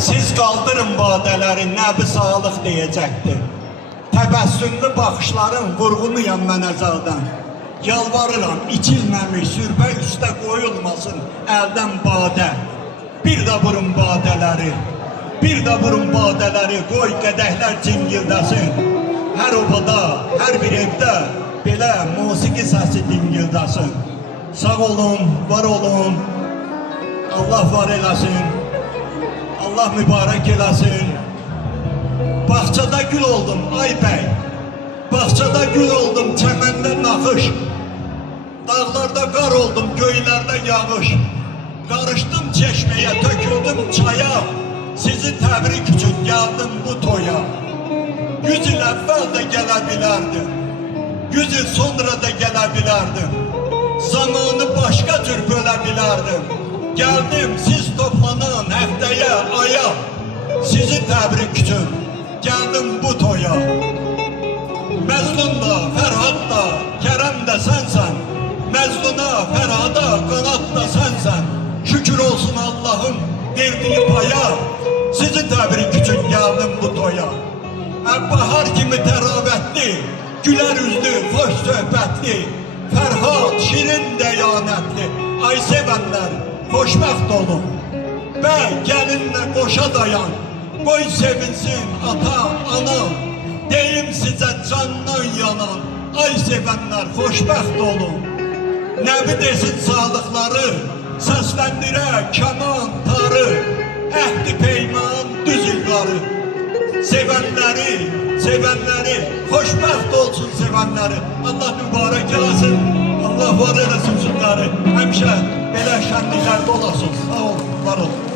Siz kaldırın badələrin, nəbi sağlıq deyəcəkdir. Təbəssümlü baxışların vurğunuyam mən əzaldan. Yalvarıram, içilməmiş sürbə üstə qoyulmasın əldən badə. Bir də vurun badələri, bir də vurun badələri, qoy qədəhlər cingildəsin. Hər obada, hər bir evdə belə musiqi səsi dingildəsin. Sağ olun, var olun, Allah var eləsin, Allah mübarək eləsin. Bağçada gül oldum ay bəy, bağçada gül oldum, çəməndə naxış. Dağlarda qar oldum, göylərdə yağış. Qarışdım çeşməyə, töküldüm çaya. Sizi təbrik üçün gəldim bu toya. 100 il əvvəl də gələ bilərdim, 100 il sonra da gələ bilərdim. Zamanı başqa cür bölə bilərdim. Gəldim siz toplanan həftəyə, aya. Sizi təbrik üçün gəldim bu toya. Məzlun da, Fərhad da, Kərəm də sənsən. Məzluna, Fərhada, Qanat da sənsən. Şükür olsun Allah'ın verdiği paya. Sizi təbrik üçün gəldim bu toya. Bahar kimi təravətli, gülər üzlü, xoş söhbətli. Fərhad, şirin dəyanətli. Ay sevənlər, xoşbəxt olun. Bəy, gəlinlə qoşa dayan. Qoy sevinsin ata, anam. Deyim sizə candan yanan. Ay sevənlər, xoşbəxt olun. Nəbi desin sağlıqları, səsləndirə kaman tarı. Əhdi peyman düz ilqarı. Sevənləri, sevənləri, xoşbəxt olsun sevənləri. Allah mübarək eləsin, Allah var eləsin sizləri. Həmişə belə şənliklərdə olasın. Sağ olun, var olun.